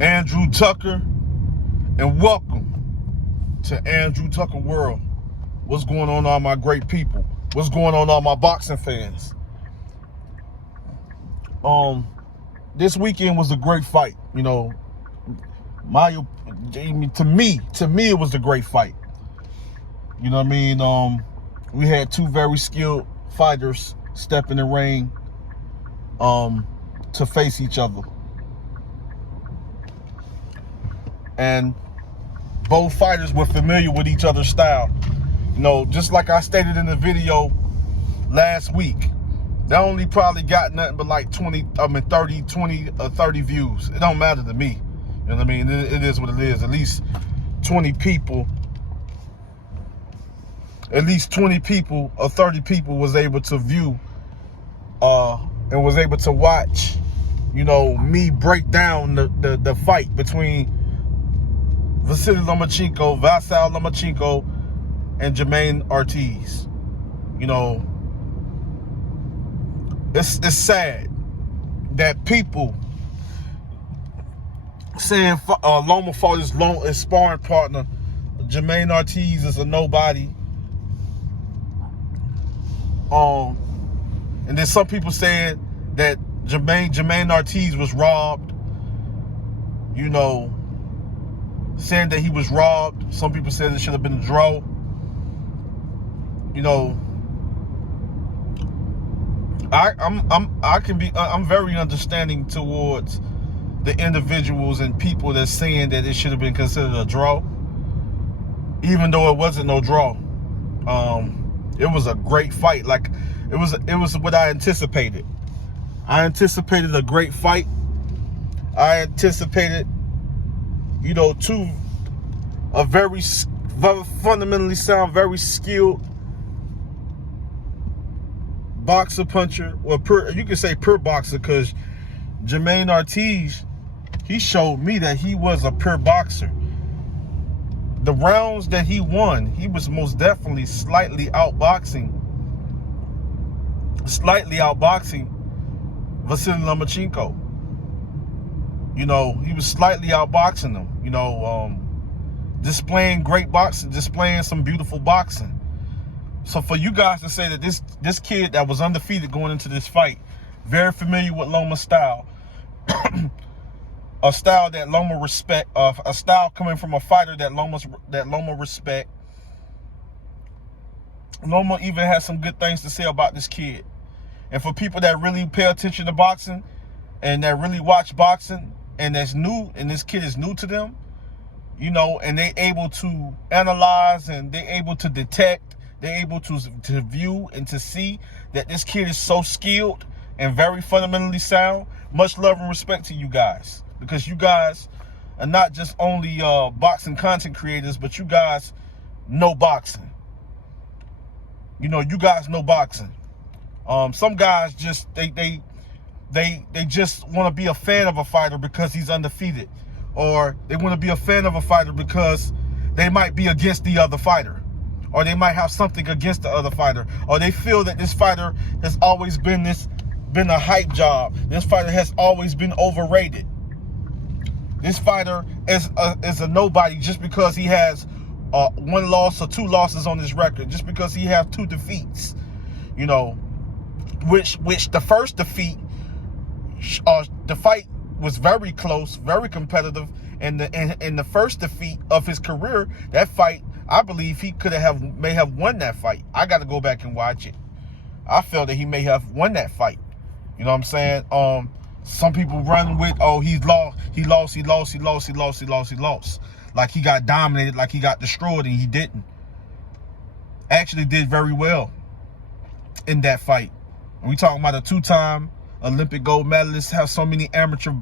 Andrew Tucker, and welcome to Andrew Tucker World. What's going on, all my great people? What's going on, all my boxing fans? This weekend was a great fight. You know, to me, it was a great fight. You know what I mean? We had two very skilled fighters step in the ring to face each other. And both fighters were familiar with each other's style. You know, just like I stated in the video last week, they only probably got nothing but like 20 or 30 views. It don't matter to me. You know what I mean? It is what it is. At least 20 people or 30 people was able to view and was able to watch, you know, me break down the fight between Vasyl Lomachenko and Loma Ortiz. You know, it's sad that people saying Loma fought his sparring partner. Loma Ortiz is a nobody. And then some people saying that Loma Ortiz was robbed. You know, saying that he was robbed. Some people said it should have been a draw. You know, I'm very understanding towards the individuals and people that's saying that it should have been considered a draw, even though it wasn't no draw. It was a great fight. Like it was what I anticipated. I anticipated a great fight. I anticipated, you know, a very fundamentally sound, very skilled boxer puncher, or you can say pure boxer, because Loma Ortiz, he showed me that he was a pure boxer. The rounds that he won, he was most definitely slightly outboxing Vasyl Lomachenko. You know, he was slightly outboxing him. You know, displaying great boxing, displaying some beautiful boxing. So for you guys to say that this kid that was undefeated going into this fight, very familiar with Loma's style, a style that Loma respect, a style coming from a fighter that Loma respect. Loma even has some good things to say about this kid. And for people that really pay attention to boxing and that really watch boxing and that's new, and this kid is new to them, you know, and they able to analyze and they able to detect, they're able to view and to see that this kid is so skilled and very fundamentally sound. Much love and respect to you guys, because you guys are not just only boxing content creators, but you guys know boxing. You know, you guys know boxing. Some guys just they just want to be a fan of a fighter because he's undefeated, or they want to be a fan of a fighter because they might be against the other fighter, or they might have something against the other fighter, or they feel that this fighter has always been a hype job. This fighter has always been overrated. This fighter is a nobody just because he has one loss or two losses on his record, just because he has two defeats. You know, which the first defeat, the fight was very close, very competitive, and the first defeat of his career, that fight, I believe he may have won that fight. I got to go back and watch it. I felt that he may have won that fight. You know what I'm saying? Some people run with, oh, he lost. Like he got dominated, like he got destroyed, and he didn't. Actually did very well in that fight. And we talking about a two-time Olympic gold medalist, have so many amateur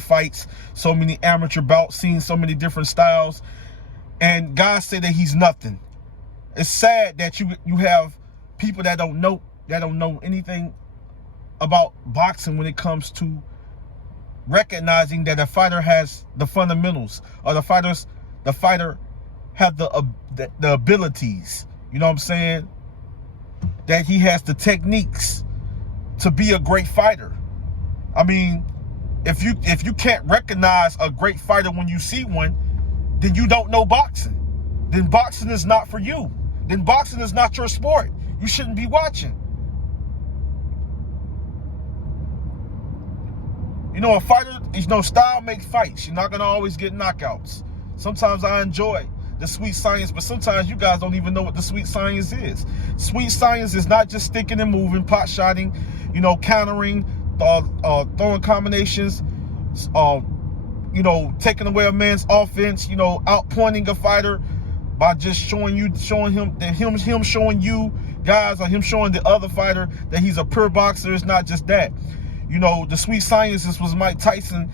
fights, so many amateur bouts, seen so many different styles. And guys say that he's nothing. It's sad that you have people that don't know anything about boxing when it comes to recognizing that a fighter has the fundamentals, or the fighter have the abilities. You know what I'm saying? That he has the techniques to be a great fighter. I mean, If you can't recognize a great fighter when you see one, then you don't know boxing. Then boxing is not for you. Then boxing is not your sport. You shouldn't be watching. You know, a fighter, style makes fights. You're not going to always get knockouts. Sometimes I enjoy the sweet science, but sometimes you guys don't even know what the sweet science is. Sweet science is not just sticking and moving, pot shotting, countering, throwing combinations, taking away a man's offense, outpointing a fighter by just showing him showing you guys, or him showing the other fighter that he's a pure boxer. It's not just that. The sweet science was Mike Tyson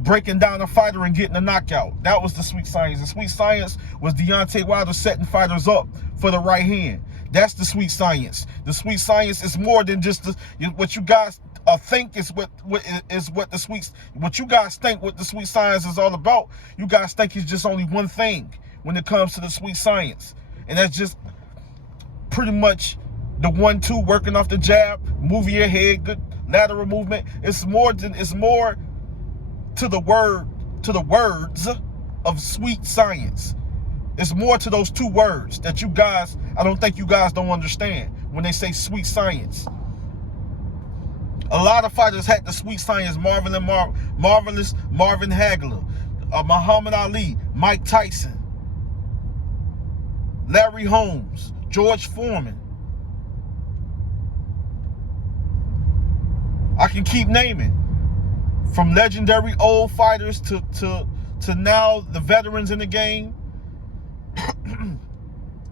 breaking down a fighter and getting a knockout. That was the sweet science. The sweet science was Deontay Wilder setting fighters up for the right hand. That's the sweet science. The sweet science is more than just what you guys think is what you guys think what the sweet science is all about. You guys think it's just only one thing when it comes to the sweet science, and that's just pretty much the 1-2 working off the jab, moving your head, good lateral movement. It's more to the words of sweet science. It's more to those two words that I don't think you guys don't understand when they say sweet science. A lot of fighters had the sweet science. Marvelous Marvin Hagler, Muhammad Ali, Mike Tyson, Larry Holmes, George Foreman. I can keep naming, from legendary old fighters to now the veterans in the game,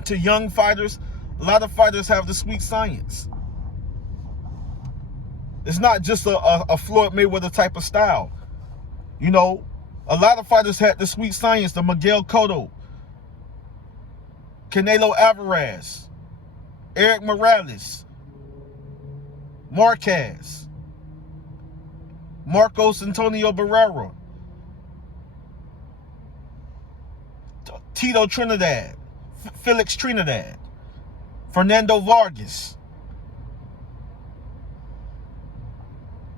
to young fighters. A lot of fighters have the sweet science. It's not just a Floyd Mayweather type of style. A lot of fighters had the sweet science. The Miguel Cotto, Canelo Alvarez, Eric Morales, Marquez, Marcos Antonio Barrera, Tito Trinidad, Felix Trinidad, Fernando Vargas.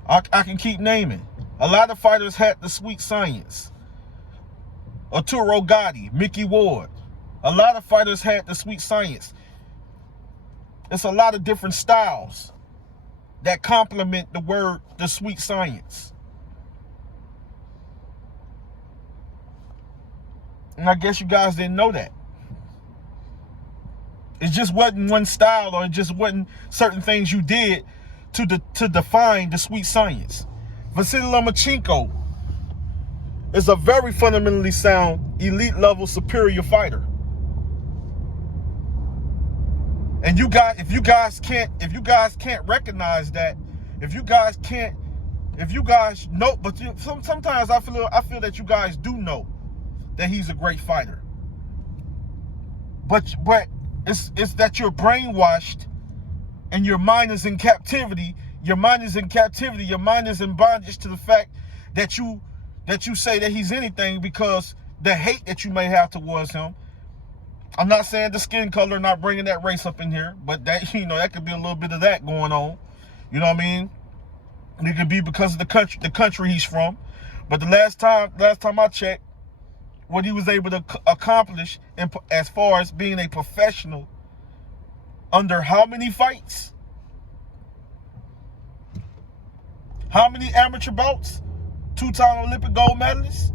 I can keep naming. A lot of fighters had the sweet science. Arturo Gatti, Mickey Ward. A lot of fighters had the sweet science. It's a lot of different styles that complement the sweet science. And I guess you guys didn't know that. It just wasn't one style, or it just wasn't certain things you did to define the sweet science. Vasily Lomachenko is a very fundamentally sound, elite level, superior fighter. And if you guys can't recognize that, if you guys know, but sometimes I feel that you guys do know that he's a great fighter. But it's that you're brainwashed and your mind is in captivity. Your mind is in captivity. Your mind is in bondage to the fact that you say that he's anything because the hate that you may have towards him. I'm not saying the skin color, not bringing that race up in here, but that that could be a little bit of that going on. You know what I mean? It could be because of the country he's from. But the last time I checked, what he was able to accomplish as far as being a professional under how many fights? How many amateur bouts? 2-time Olympic gold medalist?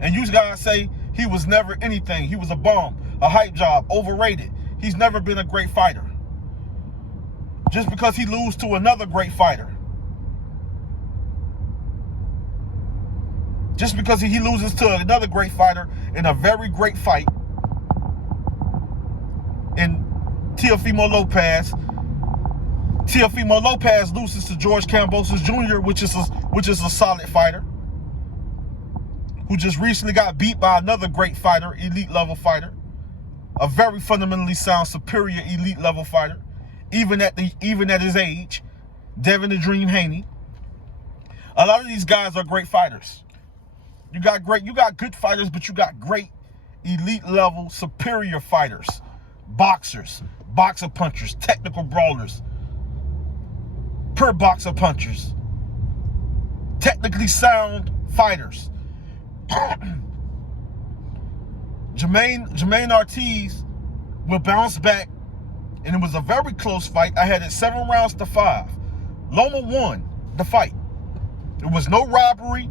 And you guys say he was never anything. He was a bum, a hype job, overrated. He's never been a great fighter. Just because he loses to another great fighter. Just because he loses to another great fighter in a very great fight in Teofimo Lopez. Teofimo Lopez loses to George Kambosos Jr., which is a solid fighter, who just recently got beat by another great fighter, elite level fighter, a very fundamentally sound, superior elite level fighter, even at his age, Devin the Dream Haney. A lot of these guys are great fighters. You got good fighters, but you got great elite level, superior fighters, boxers, boxer punchers, technical brawlers, per boxer punchers. Technically sound fighters. Jermaine Ortiz will bounce back, and it was a very close fight. I had it 7 rounds to 5. Loma won the fight. It was no robbery.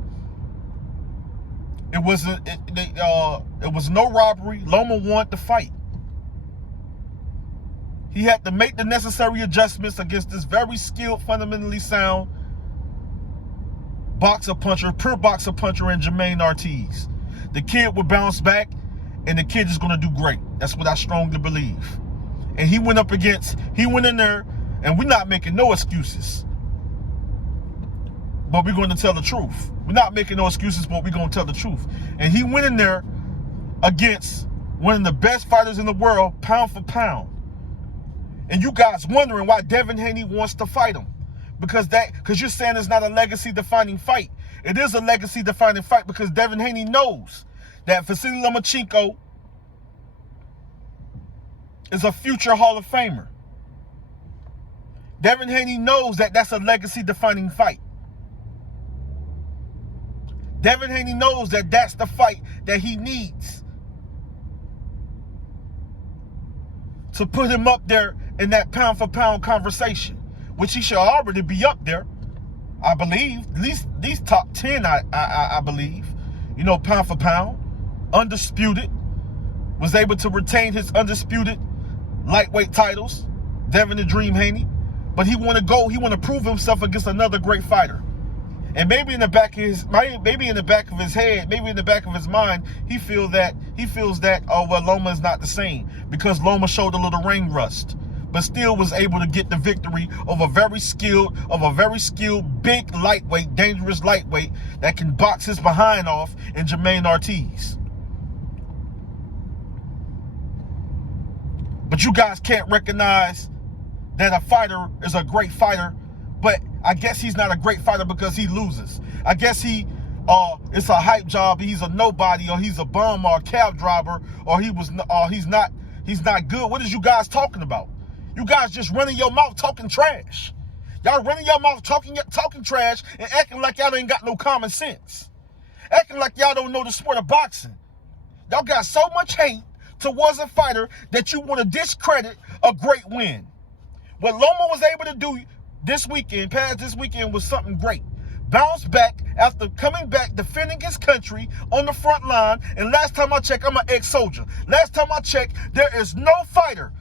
It was no robbery. Loma won the fight. He had to make the necessary adjustments against this very skilled, fundamentally sound boxer puncher, pure boxer puncher in Jermaine Ortiz. The kid will bounce back, and the kid is going to do great. That's what I strongly believe. And he went in there, and we're not making no excuses. But we're going to tell the truth. We're not making no excuses, but we're going to tell the truth. And he went in there against one of the best fighters in the world, pound for pound. And you guys wondering why Devin Haney wants to fight him. Because you're saying it's not a legacy-defining fight. It is a legacy-defining fight because Devin Haney knows that Vasily Lomachenko is a future Hall of Famer. Devin Haney knows that that's a legacy-defining fight. Devin Haney knows that that's the fight that he needs to put him up there in that pound-for-pound conversation, which he should already be up there, I believe. At least these top 10, I believe. You know, pound for pound, undisputed, was able to retain his undisputed lightweight titles, Devin the Dream Haney. But he want to prove himself against another great fighter. And maybe in the back of his head, maybe in the back of his mind, he feels that, oh well, Loma is not the same because Loma showed a little ring rust, but still was able to get the victory of a very skilled, big lightweight, dangerous lightweight that can box his behind off in Jermaine Ortiz. But you guys can't recognize that a fighter is a great fighter, but I guess he's not a great fighter because he loses. I guess it's a hype job. He's a nobody, or he's a bum, or a cab driver, or he's not good. What is you guys talking about? You guys just running your mouth talking trash. Y'all running your mouth talking trash and acting like y'all ain't got no common sense. Acting like y'all don't know the sport of boxing. Y'all got so much hate towards a fighter that you want to discredit a great win. What Loma was able to do this weekend was something great. Bounce back after coming back, defending his country on the front line. And last time I checked, I'm an ex-soldier. Last time I checked, there's no fighter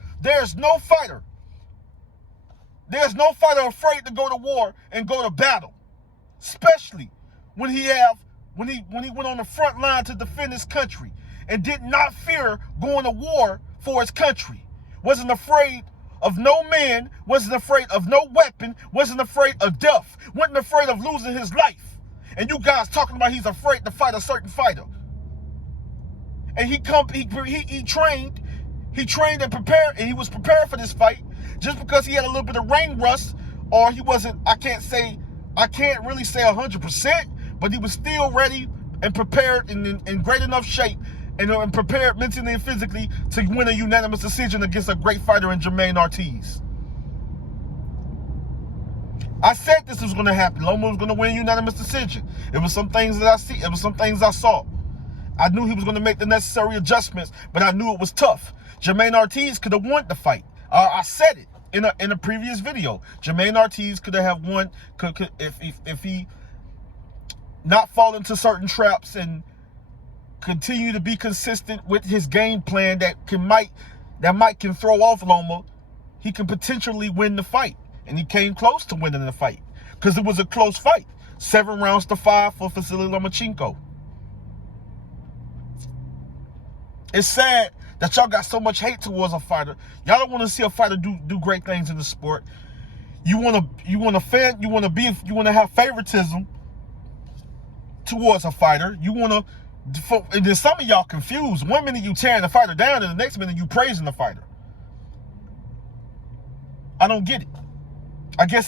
afraid to go to war and go to battle. Especially when he went on the front line to defend his country and did not fear going to war for his country. Wasn't afraid of no man, wasn't afraid of no weapon, wasn't afraid of death, wasn't afraid of losing his life. And you guys talking about he's afraid to fight a certain fighter. And he trained and prepared, and he was prepared for this fight. Just because he had a little bit of ring rust, or he wasn't, I can't really say 100%, but he was still ready and prepared in great enough shape and prepared mentally and physically to win a unanimous decision against a great fighter in Jermaine Ortiz. I said this was going to happen. Loma was going to win a unanimous decision. It was some things that I saw. I knew he was going to make the necessary adjustments, but I knew it was tough. Jermaine Ortiz could have won the fight. I said it in a previous video. Jermaine Ortiz could have won if he not fall into certain traps and continue to be consistent with his game plan that might throw off Loma. He can potentially win the fight, and he came close to winning the fight because it was a close fight. 7 rounds to 5 for Vasily Lomachenko. It's sad that y'all got so much hate towards a fighter. Y'all don't want to see a fighter do great things in the sport. You want to have favoritism towards a fighter. And then some of y'all confused. One minute you tearing the fighter down, and the next minute you praising the fighter. I don't get it. I guess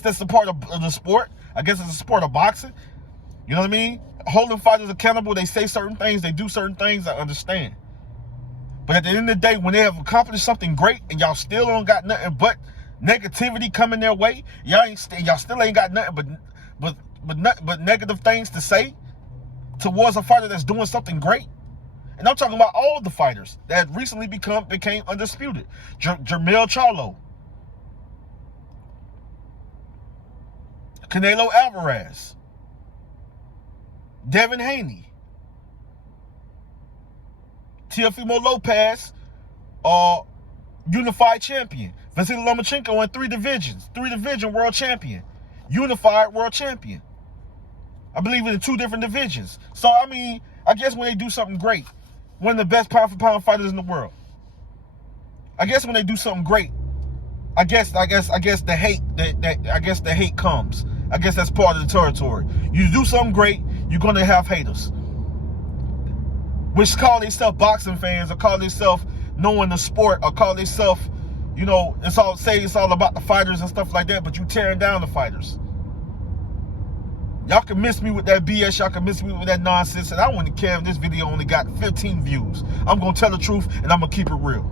that's a part of the sport. I guess it's a sport of boxing. You know what I mean? Holding fighters accountable, they say certain things, they do certain things, I understand. But at the end of the day, when they have accomplished something great and y'all still don't got nothing but negativity coming their way. Y'all still ain't got nothing but negative things to say towards a fighter that's doing something great. And I'm talking about all the fighters that recently became undisputed. Jermell Charlo, Canelo Alvarez, Devin Haney, Teofimo Lopez, unified champion. Vasily Lomachenko in 3 division world champion, unified world champion. I believe in 2 different divisions. So I mean, I guess when they do something great, one of the best pound for pound fighters in the world. I guess when they do something great, I guess the hate comes. I guess that's part of the territory. You do something great, you're gonna have haters, which call themselves boxing fans, or call themselves knowing the sport, or call themselves, you know, it's all about the fighters and stuff like that, but you tearing down the fighters. Y'all can miss me with that BS, y'all can miss me with that nonsense, and I wouldn't care if this video only got 15 views. I'm gonna tell the truth, and I'm gonna keep it real.